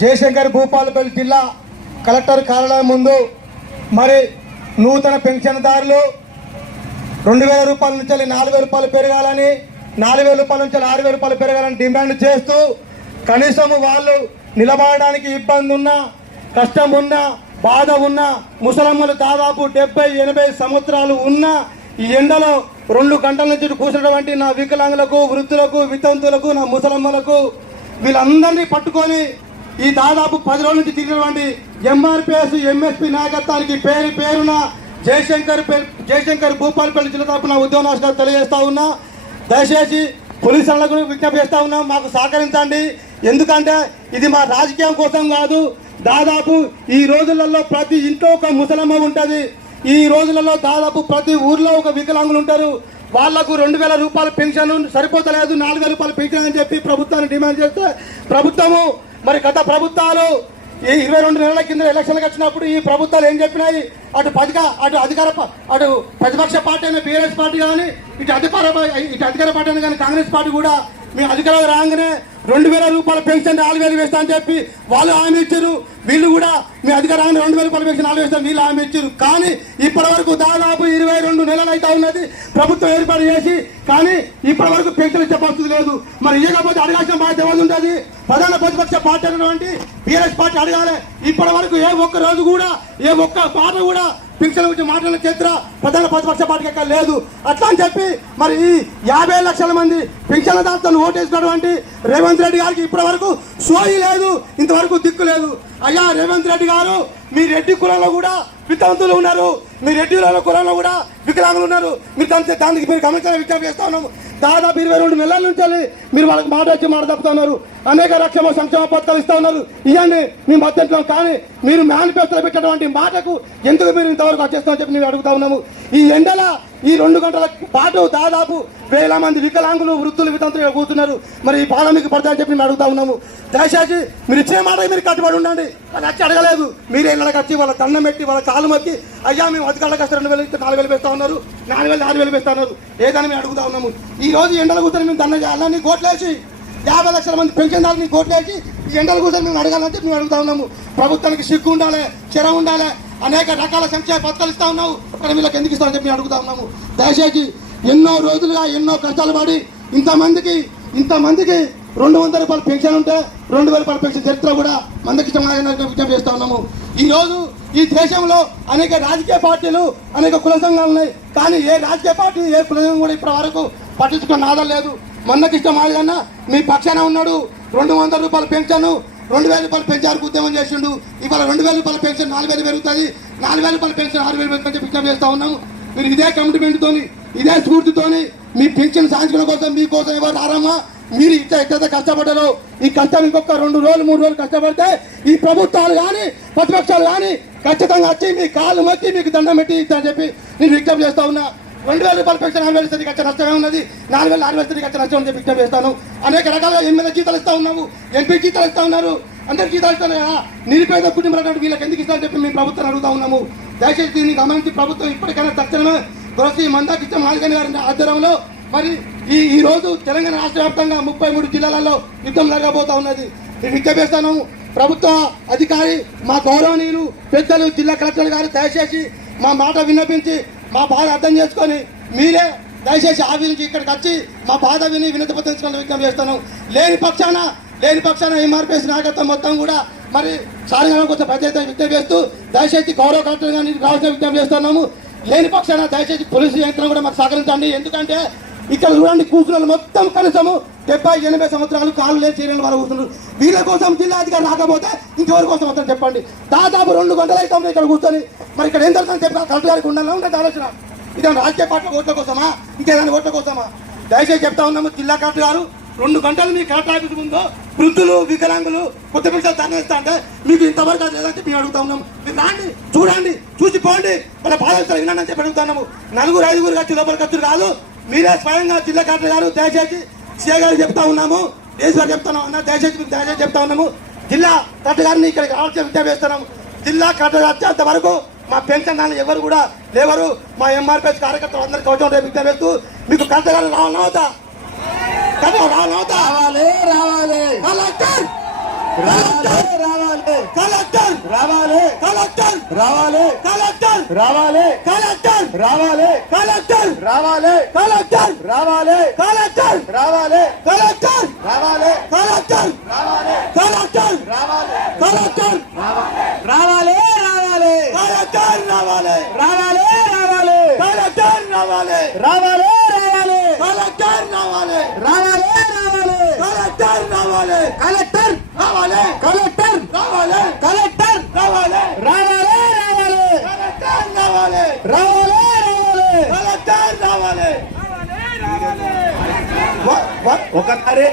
జయశంకర్ భూపాలపల్లి జిల్లా కలెక్టర్ కార్యాలయం ముందు మరి నూతన పెన్షన్దారులు 2,000 రూపాయల నుంచి 4,000 రూపాయలు పెరగాలని, 4,000 రూపాయల నుంచి 6,000 రూపాయలు పెరగాలని డిమాండ్ చేస్తూ కనీసం వాళ్ళు నిలబడడానికి ఇబ్బంది ఉన్నా, కష్టం ఉన్నా, బాధ ఉన్నా, ముసలమ్మలు దాదాపు 70-80 సంవత్సరాలు ఉన్న ఈ ఎండలో 2 గంటల నుంచి కూర్చున్నటువంటి నా వికలాంగులకు, వృద్ధులకు, వితంతులకు, నా ముసలమ్మలకు వీళ్ళందరినీ పట్టుకొని ఈ దాదాపు 10 రోజుల నుంచి తిరిగినటువంటి ఎంఆర్పిఎస్ ఎంఎస్పీ నాయకత్వానికి పేరు పేరున జయశంకర్ భూపాలపల్లి జిల్లా తరపున ఉద్యోగ నమస్కారం తెలియజేస్తా ఉన్నా. దయచేసి పోలీసులకు విజ్ఞప్తి చేస్తా ఉన్నాం, మాకు సహకరించండి. ఎందుకంటే ఇది మా రాజకీయం కోసం కాదు. దాదాపు ఈ రోజులలో ప్రతి ఇంట్లో ఒక ముసలమ్మ ఉంటుంది. ఈ రోజులలో దాదాపు ప్రతి ఊర్లో ఒక వికలాంగులు ఉంటారు. వాళ్లకు 2,000 రూపాయల పెన్షన్ సరిపోతలేదు, 4,000 రూపాయల పెన్షన్ అని చెప్పి ప్రభుత్వాన్ని డిమాండ్ చేస్తే ప్రభుత్వము మరి గత ప్రభుత్వాలు ఈ 22 నెలల కింద ఎలక్షన్లకు వచ్చినప్పుడు ఈ ప్రభుత్వాలు ఏం చెప్పినాయి, అటు ప్రతిపక్ష పార్టీ అయిన బీఆర్ఎస్ పార్టీ కానీ ఇటు అధికార పార్టీ అయినా కానీ కాంగ్రెస్ పార్టీ కూడా మీ అధికారంలో రాగానే 2,000 రూపాయల పెన్షన్ 4,000 వేస్తా అని చెప్పి వాళ్ళు హామీ ఇచ్చారు. వీళ్ళు కూడా మీ అధికారాన్ని 2,000 రూపాయల పెన్షన్ 4,000 వేస్తాం వీళ్ళు హామీ ఇచ్చారు. కానీ ఇప్పటి వరకు దాదాపు 22 నెలలు అయితే ఉన్నది ప్రభుత్వం ఏర్పాటు చేసి, కానీ ఇప్పటి వరకు పెన్షన్ ఇచ్చే పరిస్థితి లేదు. మరి ఇవ్వకపోతే అడగాల్సిన బాధ్యత ఎవరు ఉంటుంది? ప్రధాన ప్రతిపక్ష పార్టీ అయినటువంటి బీఆర్ఎస్ పార్టీ అడగాలి. ఇప్పటి వరకు ఏ ఒక్క రోజు కూడా ఏ ఒక్క మాట కూడా పెన్షన్ గురించి మాట్లాడిన చరిత్ర ప్రధాన ప్రతిపక్ష పార్టీకి ఎక్కడ లేదు. అట్లా అని చెప్పి మరి ఈ 50 లక్షల మంది పెన్షన్దారులను ఓటేసినటువంటి రేవంత్ రెడ్డి గారికి ఇప్పటి వరకు సోయి లేదు, ఇంతవరకు దిక్కు లేదు. అయ్యా రేవంత్ రెడ్డి గారు, మీ రెడ్డి కులంలో కూడా వితంతులు ఉన్నారు, మీ రెడ్డి కులంలో కూడా వికలాంగులు ఉన్నారు. మీరు దానికి మీరు గమనించాలని విజ్ఞప్తి చేస్తా ఉన్నాము. దాదాపు 22 నెలల నుంచి మీరు వాళ్ళకి మాట వచ్చి మాట తప్పుతున్నారు. అనేక రక్షణ సంక్షేమ పథకాలు ఇస్తా ఉన్నారు, ఇవన్నీ మేము మద్దతు. కానీ మీరు మేనిఫెస్టోలో పెట్టినటువంటి మాటకు ఎందుకు మీరు ఇంతవరకు వచ్చేస్తామని చెప్పి మేము అడుగుతా ఉన్నాము. ఈ ఎండల ఈ 2 గంటల పాటు దాదాపు 1,000 మంది వికలాంగులు, వృద్ధులు, వితంతులు కూర్చున్నారు. మరి ఈ బాధ మీకు పడతాయని చెప్పి మేము అడుగుతా ఉన్నాము. దయచేసి మీరు ఇచ్చే మాట మీరు కట్టుబడి ఉండండి. అది వచ్చి అడగలేదు, మీరే ఇళ్ళకి వచ్చి వాళ్ళ దండం పెట్టి వాళ్ళ కాలు మొక్కి అయ్యా మేము అధికారులకు వస్తే 2,000 ఇస్తే 4,000 వేస్తా ఉన్నారు, 4,000 6,000 వేస్తా ఉన్నారు. ఏదని మేము అడుగుతా ఉన్నాము. ఈ రోజు ఎండలు కూర్చొని మేము దండం చేయాలని కోట్లేసి 50 లక్షల మంది పెన్షన్దారుని కోట్లేసి ఈ ఎండలు కూర్చొని మేము అడగాలని చెప్పి మేము అడుగుతా ఉన్నాము. ప్రభుత్వానికి సిగ్గు ఉండాలి, చెర ఉండాలి. అనేక రకాల సంక్షేమ పథకాలు ఇస్తా ఉన్నావు, కానీ వీళ్ళకి ఎందుకు ఇస్తామని చెప్పి మేము అడుగుతా ఉన్నాము. దయచేసి ఎన్నో రోజులుగా ఎన్నో కష్టాలు పడి ఇంతమందికి 200 రూపాయల పెన్షన్ ఉంటే 2,000 రూపాయల పెన్షన్ చరిత్ర కూడా మందకి విజ్ఞప్తి చేస్తా ఉన్నాము. ఈ రోజు ఈ దేశంలో అనేక రాజకీయ పార్టీలు, అనేక కుల సంఘాలు ఉన్నాయి. కానీ ఏ రాజకీయ పార్టీ, ఏ కుల సంఘం కూడా ఇప్పటి వరకు పట్టించుకున్న నాదం లేదు. మందకిష్టం మాదిగన్నా మీ పక్షాన ఉన్నాడు. 200 రూపాయల పెన్షన్ 2,000 రూపాయలు పెంచారు ఉద్యమం చేసిండు. ఇవాళ 2,000 రూపాయల పెన్షన్ 4,000 పెరుగుతుంది, 4,000 రూపాయల పెన్షన్ 6,000 పెరుగుతుంది విజ్ఞప్తి చేస్తా ఉన్నాము. మీరు ఇదే కమిట్మెంట్తోని, ఇదే స్ఫూర్తితోని మీ పెన్షన్ సాధించడం కోసం మీకోసం ఎవరు ఆరామా మీరు ఎట్లయితే కష్టపడ్డారో ఈ కష్టం ఇంకొక 2 రోజులు 3 రోజులు కష్టపడితే ఈ ప్రభుత్వాలు కానీ ప్రతిపక్షాలు కానీ ఖచ్చితంగా వచ్చి మీ కాళ్ళు మొక్కి మీకు దండం పెట్టి ఇస్తారని చెప్పి నేను విజ్ఞప్తి చేస్తా ఉన్నా. 2,000 రూపాయల పెన్షన్ 4,000 ఇస్తే ఖర్చు నష్టమే ఉన్నది, 4,000 6,000 ఇస్తే ఖర్చు నష్టం అని చెప్పి విజ్ఞప్తి చేస్తాను. అనేక రకాలుగా ఎమ్మెల్యే జీతాలు ఇస్తా ఉన్నాము, ఎంపీ జీతాలు ఇస్తా ఉన్నారు, అందరికి జీతాలు ఇస్తాను. నిరుపేద కుటుంబాలు వీళ్ళకి ఎందుకు ఇస్తారని చెప్పి మేము ప్రభుత్వాన్ని అడుగుతా ఉన్నాము. దయచేసి దీన్ని గమనించి ప్రభుత్వం ఇప్పటికైనా తక్షణమే తులసి మందాకిష్టం మాదిగ గారి ఆధ్వర్యంలో మరి ఈ రోజు తెలంగాణ రాష్ట్ర వ్యాప్తంగా 33 జిల్లాలలో యుద్ధం జరగబోతా ఉన్నది. నేను విజ్ఞప్తిస్తాను ప్రభుత్వ అధికారి, మా గౌరవనీయులు పెద్దలు, జిల్లా కలెక్టర్ గారు దయచేసి మా మాట విన్నపించి మా బాధ అర్థం చేసుకొని మీరే దయచేసి ఆఫీస్ నుంచి ఇక్కడికి వచ్చి మా బాధ విని వినతి పత్రం తీసుకొని విజ్ఞప్తి చేస్తాను. లేని పక్షాన ఎంఆర్పిఎస్ నాయకత్వం మొత్తం కూడా మరి సాయంత్రం కొంచెం ప్రత్యేక విజ్ఞప్తి చేస్తూ దయచేసి గౌరవ కలెక్టర్ గారిని రావాల్సిన విజ్ఞప్తి చేస్తున్నాము. లేని పక్షాన దయచేసి పోలీసు యంత్రం కూడా మాకు సహకరించండి. ఎందుకంటే ఇక్కడ చూడండి కూర్చున్న మొత్తం కనీసము 70-80 సంవత్సరాలు కాళ్ళు లేని చీరలు వాళ్ళు కూర్చున్నారు. వీళ్ళ కోసం జిల్లా అధికారి రాకపోతే ఇంకెవరి కోసం వస్తారని చెప్పండి. దాదాపు 2 గంటలు అవుతాం ఇక్కడ కూర్చొని. మరి ఇక్కడ ఏం జరుగుతుందని చెప్పి కలెక్టర్ గారికి ఉండాలని ఉండదు ఆలోచన. ఇదేమన్నా రాజకీయ పార్టీ ఓట్ల కోసమా, ఇంకేదైనా ఓట్ల కోసమా? దయచేసి చెప్తా ఉన్నాము, జిల్లా కలెక్టర్ గారు 2 గంటలు మీ కలెక్టర్ ఆఫీస్ ముందు వృద్ధులు, వికలాంగులు, కొత్త పిల్లలు తరలిస్తా అంటే మీకు ఇంతవరకు అది లేదంటే మేము అడుగుతా ఉన్నాము. మీరు రాండి, చూడండి, చూసి పోండి, మన బాధలు వినండి చెప్పి అడుగుతున్నాము. 4-5 వచ్చి లోపలికి వచ్చి కాదు, మీరే స్వయంగా జిల్లా కలెక్టర్ గారు దయచేసి సీఏ గారు చెప్తా ఉన్నాము, డీసీ గారు చెప్తా ఉన్నా, దయచేసి మీకు దయచేసి చెప్తా ఉన్నాము. జిల్లా కలెక్టర్ గారిని ఇక్కడికి రావాల్సిన విజ్ఞప్తి చేస్తున్నాము. జిల్లా కలెక్టర్ వచ్చేంత వరకు మా పెన్షన్ దాన్ని ఎవరు కూడా లేవరు. మా ఎంఆర్పిఎస్ కార్యకర్తలు అందరికీ అవసరం రేపు విజ్ఞప్తి చేస్తూ మీకు కలెక్టర్ గారు రావాలవుతా రావాలి కలెక్టర్ కలెక్టర్ రావాలి, కలెక్టర్ రావాలి, కలెక్టర్ రావాలి, కలెక్టర్ రావాలి, కలెక్టర్ రావాలి, కలెక్టర్ రావాలి, కలెక్టర్ రావాలి, కలెక్టర్ రావాలి, కలెక్టర్ రావాలి, కలెక్టర్ రావాలి, కలెక్టర్ రావాలి, రావాలి, కలెక్టర్ రావాలి, రావాలి, రావాలి, కలెక్టర్ రావాలి, రావాలి, రావాలి, కలెక్టర్ రావాలి, రావాలి, రావాలి, కలెక్టర్ రావాలి, కలెక్టర్ రావాలి, కలెక్టర్ రావాలి, కలెక్టర్ రావాలి, రావాలి, రావాలి, కలెక్టర్ రావాలి, రావాలి, రావాలి, కలెక్టర్ రావాలి. ఒకసారి